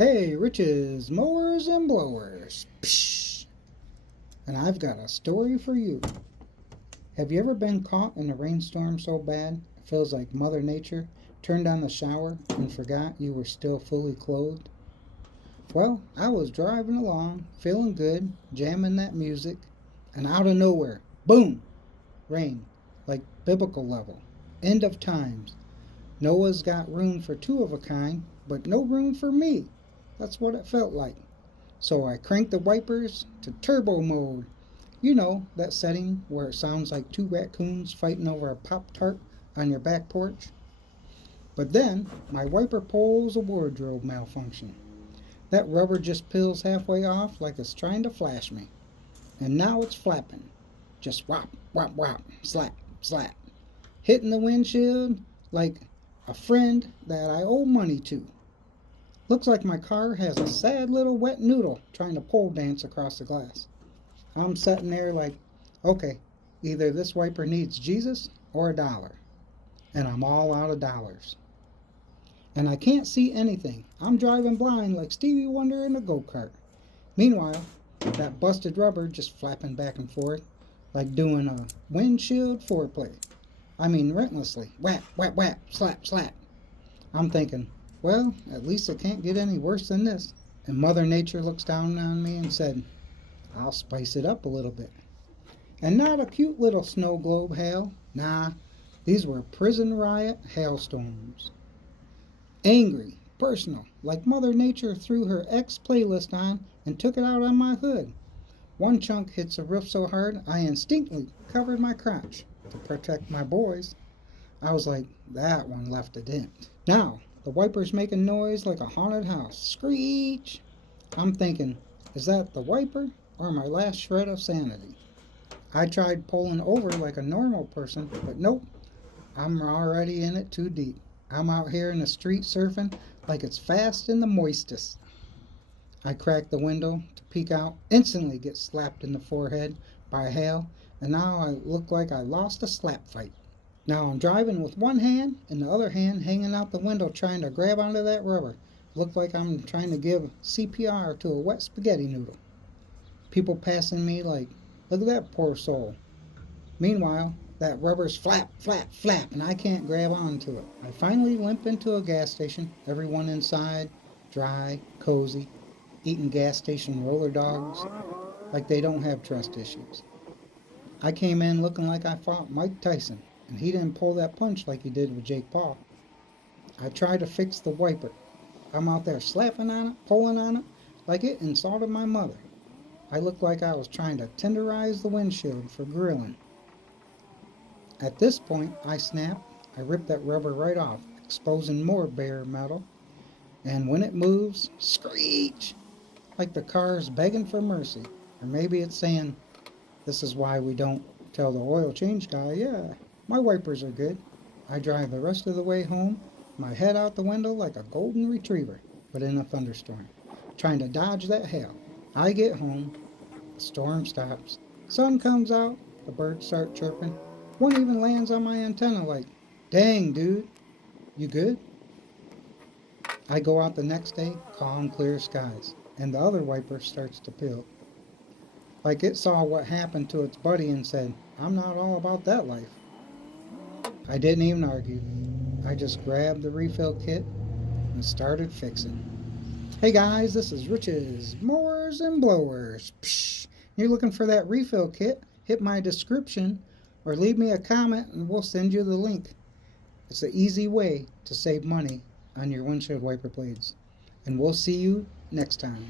Hey, Rich's Mowers and Blowers. Psh! And I've got a story for you. Have you ever been caught in a rainstorm so bad it feels like Mother Nature turned on the shower and forgot you were still fully clothed? Well, I was driving along, feeling good, jamming that music, and out of nowhere, boom! Rain, like biblical level. End of times. Noah's got room for two of a kind, but no room for me. That's what it felt like. So I cranked the wipers to turbo mode. You know, that setting where it sounds like two raccoons fighting over a Pop-Tart on your back porch? But then, my wiper pulls a wardrobe malfunction. That rubber just peels halfway off like it's trying to flash me. And now it's flapping. Just whop, whop, whop, slap, slap. Hitting the windshield like a friend that I owe money to. Looks like my car has a sad little wet noodle trying to pole dance across the glass. I'm sitting there like, okay, either this wiper needs Jesus or a dollar. And I'm all out of dollars. And I can't see anything. I'm driving blind like Stevie Wonder in a go-kart. Meanwhile, that busted rubber just flapping back and forth like doing a windshield foreplay. I mean, relentlessly. Whap, whap, whap, slap, slap. I'm thinking, well, at least it can't get any worse than this. And Mother Nature looks down on me and said, I'll spice it up a little bit. And not a cute little snow globe hail. Nah, these were prison riot hailstorms. Angry, personal, like Mother Nature threw her X playlist on and took it out on my hood. One chunk hits the roof so hard I instinctively covered my crotch to protect my boys. I was like, that one left a dent. Now, the wiper's making noise like a haunted house. Screech! I'm thinking, is that the wiper or my last shred of sanity? I tried pulling over like a normal person, but nope. I'm already in it too deep. I'm out here in the street surfing like it's fast in the moistest. I crack the window to peek out, instantly get slapped in the forehead by hail, and now I look like I lost a slap fight. Now I'm driving with one hand and the other hand hanging out the window trying to grab onto that rubber. Look like I'm trying to give CPR to a wet spaghetti noodle. People passing me like, look at that poor soul. Meanwhile, that rubber's flap, flap, flap, and I can't grab onto it. I finally limp into a gas station, everyone inside, dry, cozy, eating gas station roller dogs like they don't have trust issues. I came in looking like I fought Mike Tyson, and he didn't pull that punch like he did with Jake Paul. I tried to fix the wiper. I'm out there slapping on it, pulling on it, like it insulted my mother. I looked like I was trying to tenderize the windshield for grilling. At this point, I snapped. I ripped that rubber right off, exposing more bare metal. And when it moves, screech! Like the car is begging for mercy. Or maybe it's saying, this is why we don't tell the oil change guy, yeah, my wipers are good. I drive the rest of the way home, my head out the window like a golden retriever, but in a thunderstorm, trying to dodge that hail. I get home, the storm stops, sun comes out, the birds start chirping. One even lands on my antenna like, dang dude, you good? I go out the next day, calm, clear skies, and the other wiper starts to peel. Like it saw what happened to its buddy and said, I'm not all about that life. I didn't even argue. I just grabbed the refill kit and started fixing. Hey guys, this is Rich's Mowers and Blowers. Psh! You're looking for that refill kit? Hit my description or leave me a comment and we'll send you the link. It's an easy way to save money on your windshield wiper blades. And we'll see you next time.